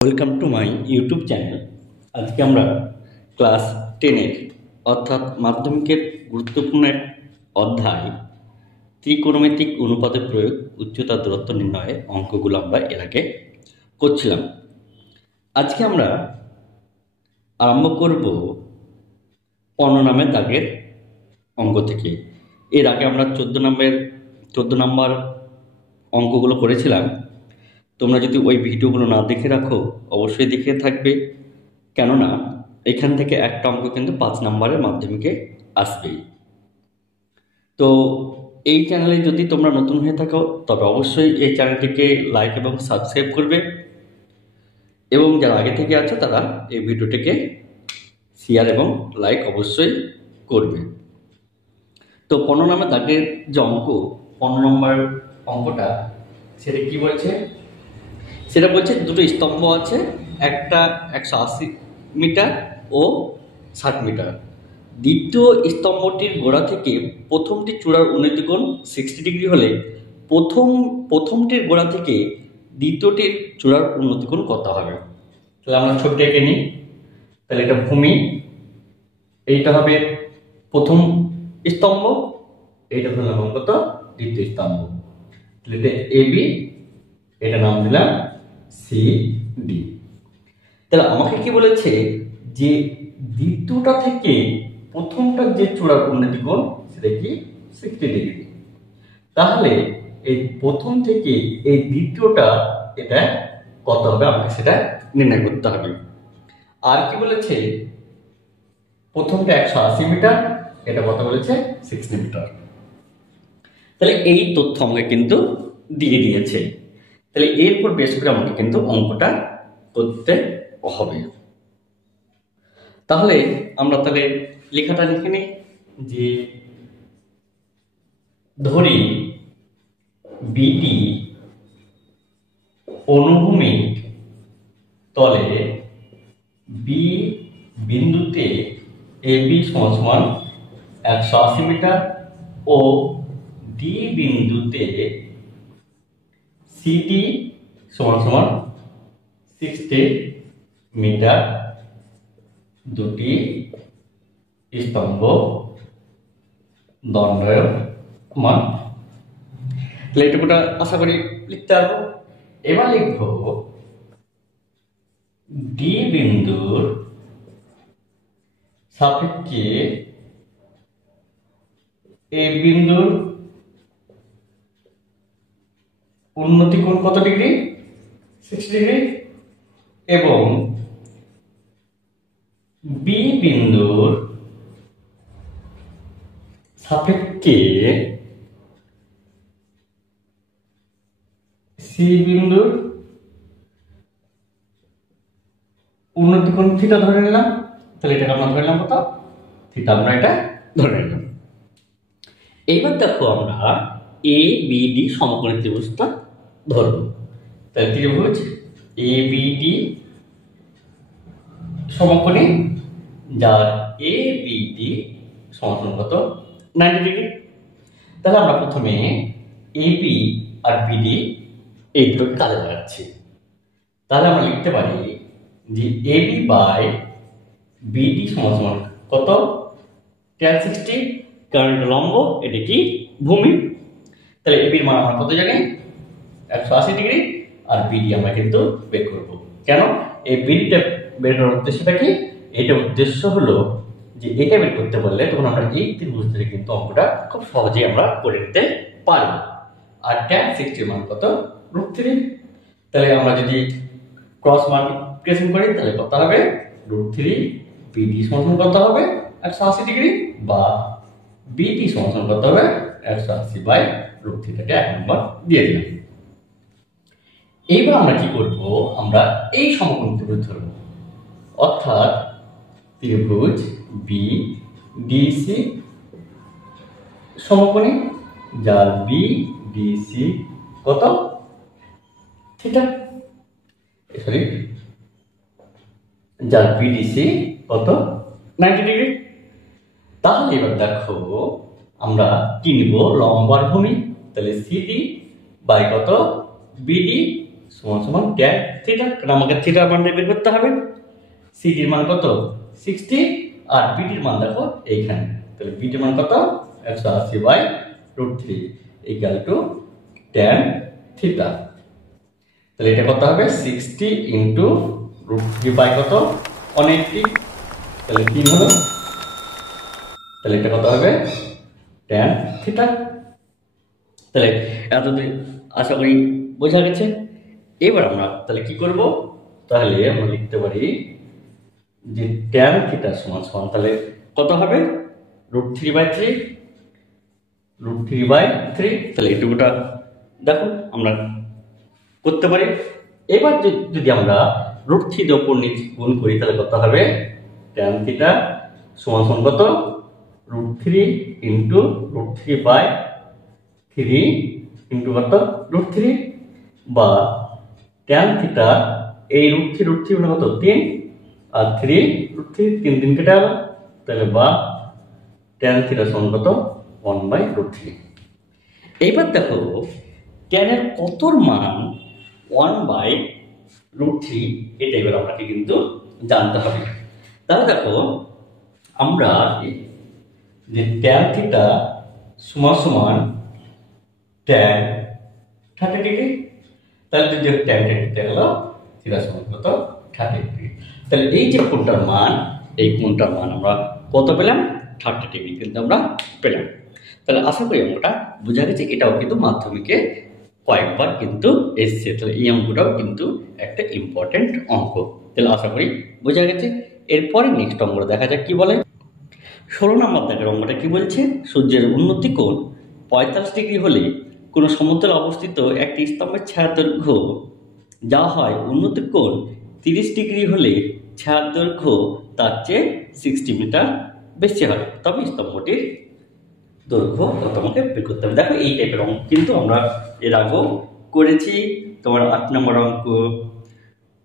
Welcome to my YouTube channel. আজকে আমরা class 10-এর অর্থাৎ মাধ্যমিকের গুরুত্বপূর্ণ এক অধ্যায় ত্রিকোণমিতিক অনুপাতের প্রয়োগ উচ্চতা দূরত্ব নির্ণয়ের অঙ্কগুলো আমরা এর আগে করছিলাম। আজকে আমরা আরম্ভ করব 15 নামের দাগের অঙ্ক থেকে। এর আগে আমরা 14 নম্বর অঙ্কগুলো করেছিলাম। তোমরা যদি ওই ভিডিওগুলো না দেখে রাখো অবশ্যই দেখে থাকবে, কেননা এখান থেকে একটা অঙ্ক কিন্তু 5 নম্বরের মাধ্যমিকে আসবেই। তো এই চ্যানেলে যদি তোমরা নতুন হয়ে থাকো তবে অবশ্যই এই চ্যানেলটিকে লাইক এবং সাবস্ক্রাইব করবে, এবং যারা আগে থেকে আছো তারা এই ভিডিওটিকে শেয়ার এবং লাইক অবশ্যই করবে। তো 15 নম্বর দাগের যে অঙ্ক, 15 নম্বর অঙ্কটা সেটা কি বলছে? সেটা বলছে দুটো স্তম্ভ আছে, একটা 180 মিটার ও 60 মিটার। দ্বিতীয় স্তম্ভটির গোড়া থেকে প্রথমটি চূড়ার উন্নতি কোণ 60 ডিগ্রি হলে প্রথমটির গোড়া থেকে দ্বিতীয়টির চূড়ার উন্নতি কোণ কত হবে? তাহলে আমরা ছবিটা এঁকে নিই। তাহলে এটা ভূমি, এইটা হবে প্রথম স্তম্ভ, এইটা হলো কত? দ্বিতীয় স্তম্ভ। তাহলে এটা এবি, এটা নাম দিলাম সি ডি। তাহলে আমাকে কি বলেছে যে দ্বিতীয়টা থেকে প্রথমটা যে চূড়ার উন্নতি কোণ সেটা কি 60 ডিগ্রি। তাহলে এই প্রথম থেকে এই দ্বিতীয়টা এটা কত হবে আমাকে সেটা নির্ণয় করতে হবে। আর কি বলেছে? প্রথমটা 180 মিটার, এটা কত বলেছে? 60 মিটার। তাহলে এই তথ্য আমাকে কিন্তু দিয়ে দিয়েছে। তাহলে এরপর বেশ করে আমাকে কিন্তু অঙ্কটা করতে হবে। তাহলে আমরা লেখাটা লিখে নিই যে ধরি বিডি অনুভূমিক তলে বি বিন্দুতে এবি সমান 180 মিটার ও ডি বিন্দুতে সিডি সমান 60 মিটার দুটি স্তম্ভ দণ্ডায়মান। তাহলে এটুকুটা আশা করি লিখতে পারবো। এবার লিখবো ডি বিন্দুর সাপেক্ষে এ বিন্দুর উন্নতি কোণ কত ডিগ্রি? 60 ডিগ্রি। এবং বি বিন্দুর সাপেক্ষে সি বিন্দুর উন্নতি কোণ থিটা ধরে নিলাম। তাহলে এটাকে আমরা ধরে নিলাম কত? থিটা আমরা এটা ধরে নিলাম। এইবার দেখো আমরা এ বি ডি সমকোণী ত্রিভুজটা ধরব। তাহলে ত্রিভুজ এ বি ডি সমকোণী, যার এ বি ডি সমান কত? 90 ডিগ্রি। তাহলে আমরা প্রথমে এ বি আর বিডি এই দুটোকে কাজে লাগাচ্ছি। তাহলে আমরা লিখতে পারি যে এ বি বাই বিডি সমান কত? tan 60, কারণ এটা লম্ব, এটা কি ভূমি। তাহলে এ বির মান আমরা কত জানি? 180 ডিগ্রি। আর বিডি আমরা কিন্তু বের করব। কেন? এই বিডিটা বের করার উদ্দেশ্যটা কি? এটা উদ্দেশ্য হলো যে এটা বের করতে পারলে তখন আমরা এই ত্রিভুজ থেকে কিন্তু অঙ্কটা খুব সহজেই আমরা করে নিতে পারব। আর tan 60 মান কত? √3। তাহলে আমরা যদি ক্রস মাল্টিপ্লিকেশন করি তাহলে কত হবে? √3। বিডি সমান কত হবে? 180 ডিগ্রি, বা বিডি সমান কত হবে? 180 বাই √3, টাকে 1 নম্বর দিয়ে দিলাম। এইবার আমরা কি করব? আমরা এই সমকোণী ত্রিভুজ ধরব, অর্থাৎ ত্রিভুজ বি ডিসি সমকোণী, যার বি ডিসি কত? থিটা। সরি, যার বিডিসি কত? 90 ডিগ্রি। তাহলে এবার দেখো আমরা কি নিব? লম্ব আর ভূমি। তাহলে সিডি বাই কত? বিডি সমান সমান ট্যান থিটা, কারণ আমাকে থিটার মানটা বের করতে হবে। সিডির মান কত 60 আর বিটির মান দেখো এইখানে, তাহলে বিটির মান কত 180/√3 ইকুয়াল টু ট্যান থিটা। তাহলে এটা কত হবে 60 ইন্টু √3 বাই কত 180, তাহলে 3 হলো, তাহলে এটা কত হবে ট্যান থিটা। তাহলে এতদিন আশা করি বোঝা গেছে। এবার আমরা তাহলে কি করব, তাহলে আমরা লিখতে পারি যে ট্যান থিটা সমান সমান তাহলে কত হবে √3/3, √3/3, তাহলে এটুকুটা দেখো আমরা করতে পারি। এবার যদি আমরা √3 দিয়ে উপর নিচে গুণ করি তাহলে কত হবে ট্যান থিটা সমান সমান কত √3 ইন্টু √3/3 ইন্টু কত √3, বা ট্যান থিটা এই √3 মানে কত 3 আর 3 3 কেটে গেল, তাহলে বা ট্যান থিটা সমান কত 1/√3। এইবার দেখো ট্যানের কতর মান 1/√3, এটা এবার আপনাকে কিন্তু জানতে হবে। তাহলে দেখো আমরা যে ট্যান থিটা সমান সমান ট্যান 30 ডিগ্রি, তাহলে যে ট্যান 30 গেল থিটা সমান কত 30 ডিগ্রি। তাহলে এই যে কোণটার মান, এই কোণটার মান আমরা কত পেলাম 30 ডিগ্রি কিন্তু আমরা পেলাম। তাহলে আশা করি অঙ্কটা বোঝা গেছে। এটাও কিন্তু মাধ্যমিকে কয়েকবার কিন্তু এসছে, তাহলে এই অঙ্কটাও কিন্তু একটা ইম্পর্টেন্ট অঙ্ক। তাহলে আশা করি বোঝা গেছে। এরপরে নেক্সট অঙ্কটা দেখা যাক কি বলে। 16 নম্বর দাগের অঙ্কটা কি বলছে, সূর্যের উন্নতি কোণ 45 ডিগ্রি হলে কোনো সমতলে অবস্থিত একটি স্তম্ভের ছায়ার দৈর্ঘ্য যা হয় উন্নতি কোণ 30 ডিগ্রি হলে ছায়ার দৈর্ঘ্য তার চেয়ে 60 মিটার বেশি হয়, তবে স্তম্ভটির দৈর্ঘ্য তোমাকে বের করতে হবে। দেখো এই টাইপের অঙ্ক কিন্তু আমরা এর আগেও করেছি। তোমার 8 নম্বর অঙ্ক,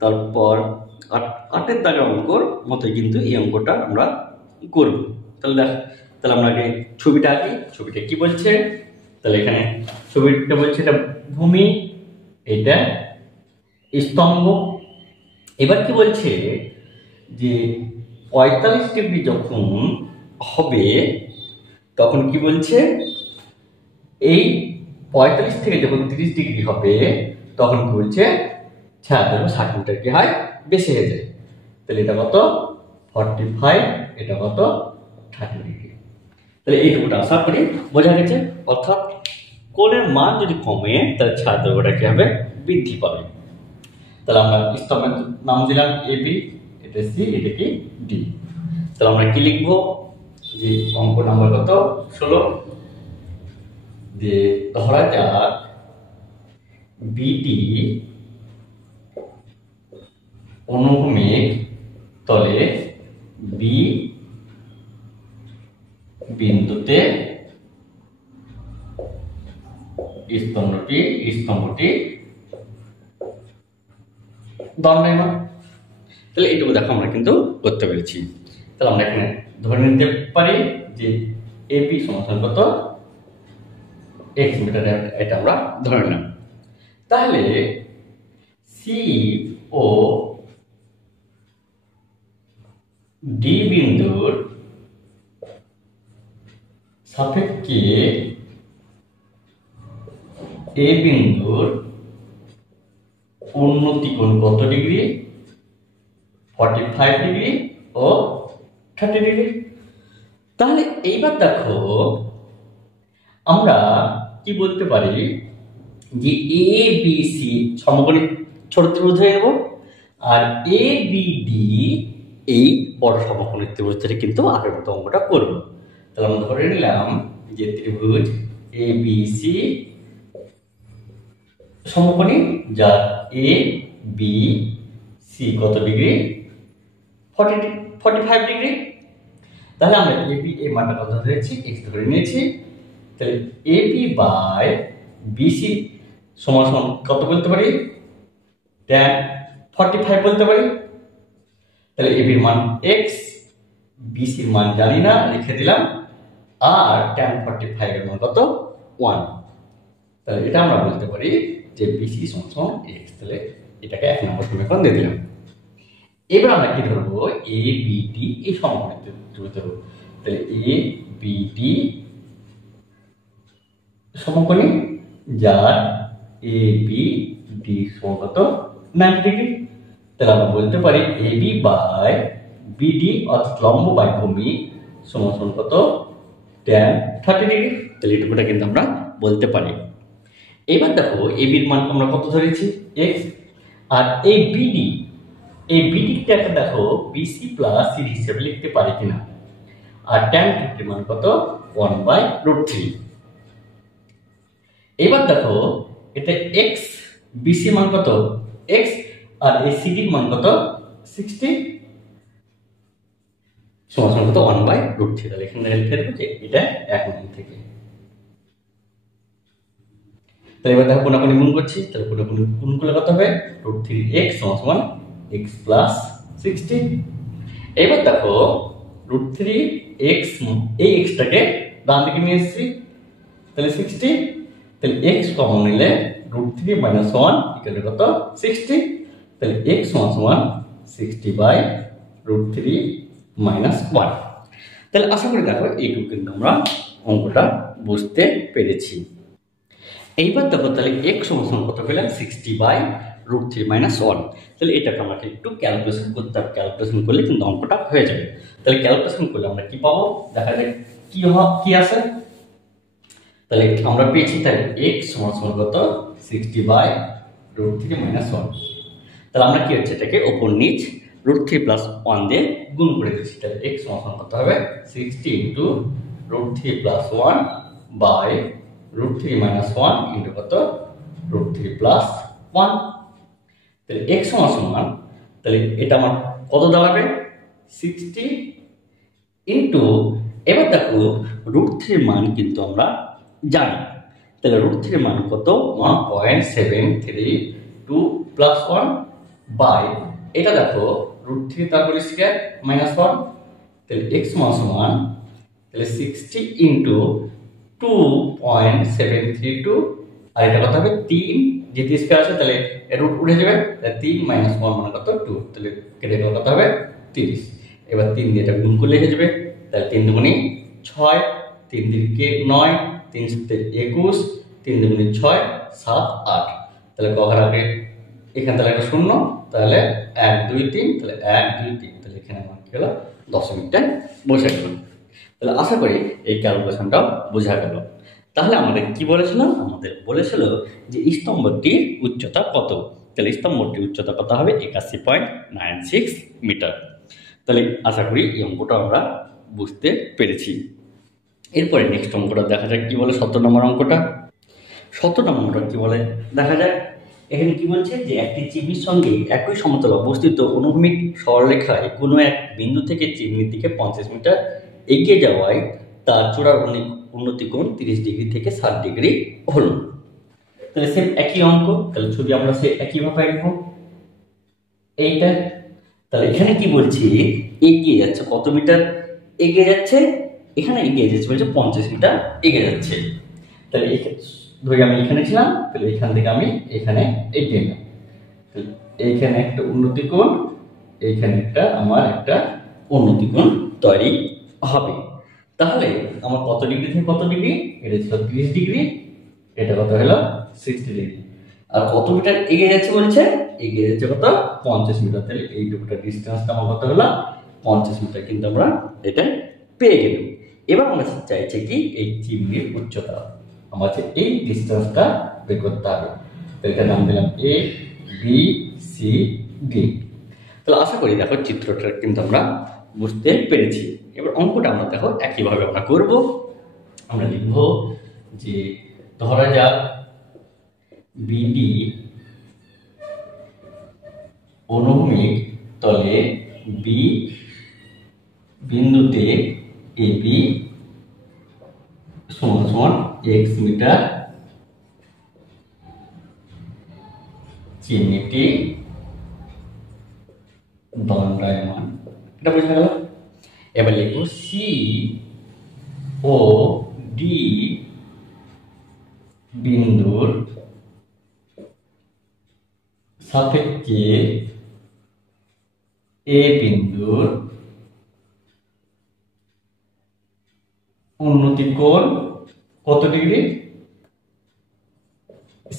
তারপর 8-এর দাগের অঙ্কর মতোই কিন্তু এই অঙ্কটা আমরা করব। তাহলে দেখ, তাহলে আমরা আগে ছবিটা আঁকি। ছবিটা কি বলছে, তাহলে এখানে ছবিটা বলছে এটা ভূমি, এটা স্তম্ভ। এবার কি বলছে যে 45 ডিগ্রি যখন হবে তখন কি বলছে, এই 45 থেকে যখন 30 ডিগ্রি হবে তখন কি বলছে ছায়ার দৈর্ঘ্য 60 মিটার কি হয় বেশি হয়ে যায়। তাহলে এটা কত 45, এটা কত 30 ডিগ্রি। তাহলে এইটুকুটা আশা করি বোঝা গেছে। অর্থাৎ কোণের মান যদি কমে তাহলে ছায়ার দৈর্ঘ্যটা কি হবে বৃদ্ধি পাবে। তাহলে আমরা স্তম্ভের নাম দিলাম AB, এটা C, এটা কি D। তাহলে আমরা কি লিখবো, যে অঙ্ক নাম্বার কত 16, যে ধরা যাক BD অনুভূমিক তলে B বিন্দুতে স্তম্ভটি দণ্ডায়মান। তাহলে এইটুকু দেখো আমরা কিন্তু করতে পেরেছি। তাহলে আমরা এখানে ধরে নিতে পারি যে AB সমান কত x মিটার, এটা আমরা ধরে নিলাম। তাহলে C ও D বিন্দুর সাপেক্ষে A বিন্দুর উন্নতি কোণ কত ডিগ্রি 45 ডিগ্রি ও 30 ডিগ্রি। তাহলে এইবার দেখো আমরা কি বলতে পারি যে ABC সমকোণী ছোট ত্রিভুজ হয়ে যাব, আর ABD এই বড় সমকোণী ত্রিভুজটা কিন্তু আগের মতো অঙ্কটা করব। তাহলে আমরা ধরে নিলাম যে ত্রিভুজ ABC সমকোণী, যার ABC কত ডিগ্রি 45 ডিগ্রি। তাহলে আমরা AB এর মানটা কত ধরেছি x ধরে নিয়েছি। তাহলে AB বাই BC সমান সমান কত বলতে পারি tan 45 বলতে পারি। তাহলে AB এর মান x, BC এর মান জানি না, লিখে দিলাম, আর tan 45 এর মান কত 1। তাহলে এটা আমরা বলতে পারি যে বিসি সমান এক্স, তাহলে এটাকে 1 নম্বর সমীকরণ দিয়ে দিলাম। এবার আমরা কি ধরবো, এ বি ডি এই সমকোণী ত্রিভুজ ধরবো। তাহলে এ বি ডি সমকোণী যার এ বি ডি সমান কত 90 ডিগ্রি। তাহলে আমরা বলতে পারি এ বি বাই বিডি অর্থাৎ লম্ব বাই ভূমি সমান সমান কত tan 30 ডিগ্রি। তাহলে এটুকুটা কিন্তু আমরা বলতে পারি। এবার দেখো এ বির মান আমরা কত ধরেছি x, আর এই বিডিটাকে দেখো বিসি প্লাস সি হিসেবে লিখতে পারি কিনা। আর tan 30 মান কত 1/√3। এবার দেখো এটা x, বিসি মান কত x, আর এই সিডি মান কত 60 সমান কত 1/√3। তাহলে এখানে লিখে দেবো যে এটা 1 মান থেকে। তাহলে এবার দেখো কোনাকুনি গুণ করছি, তাহলে কোনাকুনি গুণ করলে কত হবে √3x সমান x প্লাস 60। এবার দেখো √3x, এই xটাকে ডান দিকে নিয়ে এসেছি, তাহলে 60। তাহলে x কমন নিলে √3 - 1 ইকুয়াল কত 60। তাহলে x সমান 60/√3 - 1। তাহলে আশা করি দেখো এইটুকু কিন্তু আমরা অঙ্কটা বুঝতে পেরেছি। এইবার দেখো তাহলে x সমান কত পেলাম 60/√3 - 1। তাহলে এটাকে আমাকে একটু ক্যালকুলেশন করতে হবে, ক্যালকুলেশন করলে কিন্তু অঙ্কটা হয়ে যাবে। তাহলে ক্যালকুলেশন করলে আমরা কি পাবো, দেখা যাক কি আসে। তাহলে আমরা পেয়েছি তাহলে x সমান কত 60/√3 - 1। তাহলে আমরা কি হচ্ছে এটাকে ওপর নিচ √3 + 1 দিয়ে গুণ করে দিচ্ছি। তাহলে x সমান কত হবে 60 × √3 + 1 বাই √3 - 1 ইন্টু কত √3 + 1। তাহলে x সমান তাহলে এটা আমার কত দাঁড়াবে 60 ইন্টু, এবার দেখো √3 মান কিন্তু আমরা জানি। তাহলে √3 মান কত 1.732 + 1 বাই এটা দেখো √3 তারপরে স্কয়ার -1। তাহলে x সমান তাহলে 60 ইন্টু 2.732, আর এটা কত হবে 3, যেহেতু স্কয়ার আছে তাহলে রুট উঠে যাবে, তাহলে 3 - 1 মানে কত 2, তাহলে কেটে গেলে কত হবে 30। এবার 3 দিয়ে এটা গুণ করলে হয়ে যাবে। তাহলে 3 দুগুণে 6, 3 3 9, 3 7 21, 3 দুগুণে 6 7 8। তাহলে কখার আগে এখানে তাহলে একটা শূন্য, তাহলে 1 2 3, তাহলে 1 2 3, তাহলে এখানে আমার কি হলো দশমিকটা বসে গেল। তাহলে আশা করি এই ক্যালকুলেশনটাও বোঝা গেল। তাহলে আমাদের কি বলেছিল, আমাদের বলেছিল যে স্তম্ভটির উচ্চতা কত। তাহলে স্তম্ভটির উচ্চতা কত হবে 81.96 মিটার। তাহলে আশা করি এই অঙ্কটা আমরা বুঝতে পেরেছি। এরপরে নেক্সট অঙ্কটা দেখা যাক কি বলে। 17 নম্বর অঙ্কটা, 17 নম্বরটা কি বলে দেখা যাক। এখানে কি বলছে যে একটি চিমনির সঙ্গে একই সমতলে অবস্থিত অনুভূমিক সরলরেখায় কোনো এক বিন্দু থেকে চিমনির দিকে 50 মিটার এগিয়ে যাওয়ায় তার চূড়ার উন্নতি কোণ 30 ডিগ্রি থেকে 60 ডিগ্রি হলো। তাহলে সেম একই অঙ্ক, তাহলে ছবি আমরা সে একইভাবে আঁকবো এইটা। তাহলে এখানে কি বলছি এগিয়ে যাচ্ছে, কত মিটার এগিয়ে যাচ্ছে, এখানে এগিয়ে যাচ্ছে বলছে 50 মিটার এগিয়ে যাচ্ছে। তাহলে ধরি আমি এখানে ছিলাম, তাহলে এখান থেকে আমি এখানে এগিয়ে গেলাম। তাহলে এইখানে একটা উন্নতি কোণ, এইখানে একটা আমার একটা উন্নতি কোণ তৈরি হবে। তাহলে আমার কত ডিগ্রি থেকে কত ডিগ্রি, এটা ছিল 30 ডিগ্রি, এটা কত হলো 60 ডিগ্রি। আর কত মিটার এগিয়ে যাচ্ছে বলছে, এগিয়ে যাচ্ছে কত 50 মিটার। তাহলে এইটুকুটা ডিস্টেন্সটা আমার কত হলো 50 মিটার, কিন্তু আমরা এটা পেয়ে গেলাম। এবার আমরা চাইছে কি এই চিমনির উচ্চতা, আমার এই ডিস্টেন্সটা বের করতে হবে। তো এটা নাম দিলাম এ বি সি ডি। তাহলে আশা করি দেখো চিত্রটা কিন্তু আমরা বুঝতে পেরেছি। এবার অঙ্কটা আমরা দেখো একইভাবে আমরা করব। আমরা লিখব যে ধরা যাক বিডি অনুভূমিক তলে বি বিন্দুতে এবি সমান সমান x মিটার, চিহ্নটি দণ্ডায়মান, এটা বোঝা গেল। এবার লিখব সি ও ডি বিন্দুর সাপেক্ষে এ বিন্দুর উন্নতি কোণ কত ডিগ্রি?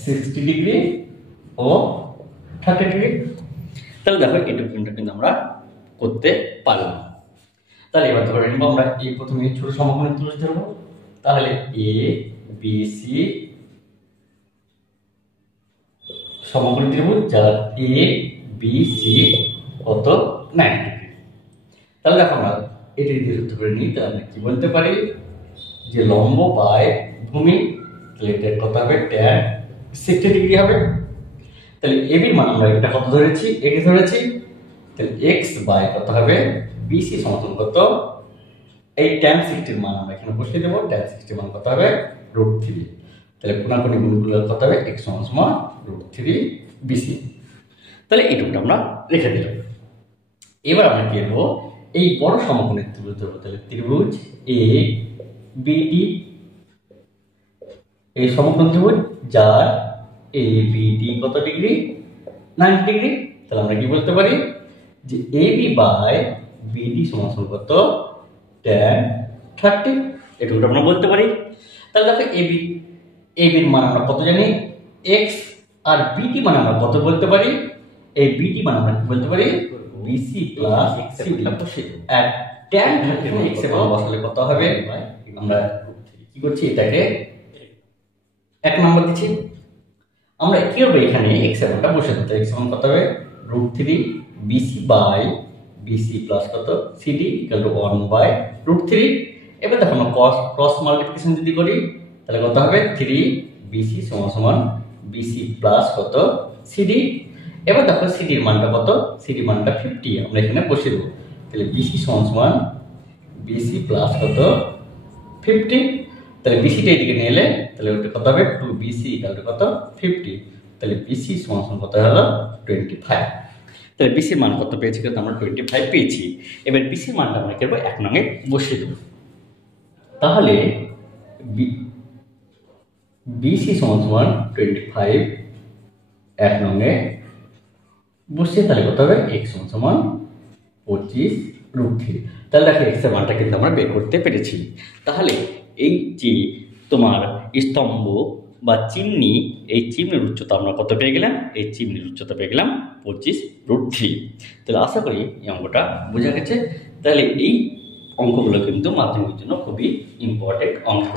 60 ডিগ্রি ও 30 ডিগ্রি। তাহলে দেখো এইটুকু কিন্তু আমরা করতে পারলাম। তাহলে এবার ধরে নিব আমরা এই প্রথমে ছোট সমকোণী ত্রিভুজ ধরবো। তাহলে এ বি সি সমকোণী ত্রিভুজ, যার এ বি সি কত 90 ডিগ্রি। তাহলে দেখো আমরা এটি যদি ধরে নিই, তাহলে কি বলতে পারি যে লম্ব বাই ভূমি, তাহলে এটা কত হবে? tan 60 ডিগ্রি হবে। তাহলে এবি মান আমরা এটা কত ধরেছি? এটি ধরেছি। তাহলে x বাই কত হবে? বিসি সমান কত? এই tan 60 এর মান আমরা এখানে বসিয়ে দেব। tan 60 এর মান কত হবে? √3। তাহলে কোণাকোণী গুণগুলো কত হবে? x সমান √3 বিসি। তাহলে এইটুকুটা আমরা রেখে দিলাম। এবার আমরা কি করব? এই বড় সমকোণী ত্রিভুজ ধরব। তাহলে ত্রিভুজ এ বিডি, এই সমকোণ ত্রিভুজ যার এ বিডি কত ডিগ্রি? 90 ডিগ্রি। তাহলে আমরা কি বলতে পারি যে এবি বাই বিডি সমান কত? tan 30। এটুকু আমরা বলতে পারি। তাহলে দেখো এবির মান আমরা কত জানি? x, আর বিডি মান আমরা কত বলতে পারি? এই বিডি মান আমরা কি বলতে পারি? BC plus CD. আর tan 30 এর x এর মান বসালে কত হবে? আমরা কি করছি? এটাকে 1 নম্বর দিচ্ছি। আমরা কি করব? এখানে x এর মানটা বসে দিতে। x সমান কত হবে? √3 বিসি বাই বিসি প্লাস কত? CD equal to 1 by √3। এবার দেখো আমরা ক্রস মাল্টিপ্লিকেশন যদি করি, তাহলে কত হবে? 3 বিসি সমান বিসি প্লাস কত? সিডি। এবার দেখো সিডির মানটা কত? সিডি মানটা 50, আমরা এখানে বসিয়ে দেব। তাহলে বিসি সমান বিসি প্লাস কত? 50। তাহলে বিসিটা এদিকে নিয়ে এলে তাহলে ওটা কত হবে? 2 বিসি ইকুয়াল টু কত? 50। তাহলে বিসি সমান কত হলো? 25। তাহলে বিসির মান কত পেয়েছি? কিন্তু আমরা 25 পেয়েছি। এবার বিসির মানটা আমরা কি করব? 1 নঙে বসিয়ে দেব। তাহলে বিসি সমান 25 1 নঙে বসিয়ে, তাহলে কত হবে? x সমান 25 √3। তাহলে দেখো x এর মানটা কিন্তু আমরা বের করতে পেরেছি। তাহলে এই যে তোমার স্তম্ভ বা চিমনি, এই চিমনির উচ্চতা আমরা কত পেয়ে গেলাম? এই চিমনির উচ্চতা পেয়ে গেলাম 25 √3। তাহলে আশা করি এই অঙ্কটা বোঝা গেছে। তাহলে এই অঙ্কগুলো কিন্তু মাধ্যমিকের জন্য খুবই ইম্পর্টেন্ট অঙ্ক।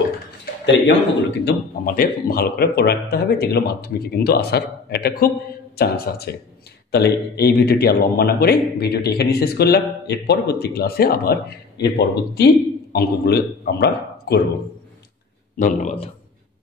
তাহলে এই অঙ্কগুলো কিন্তু আমাদের ভালো করে পড়ে রাখতে হবে, যেগুলো মাধ্যমিকে কিন্তু আসার একটা খুব চান্স আছে। তাহলে এই ভিডিওটি আর লম্বা না করে ভিডিওটি এখানে শেষ করলাম। এর পরবর্তী ক্লাসে আবার এর পরবর্তী অঙ্কগুলো আমরা করব। ধন্যবাদ।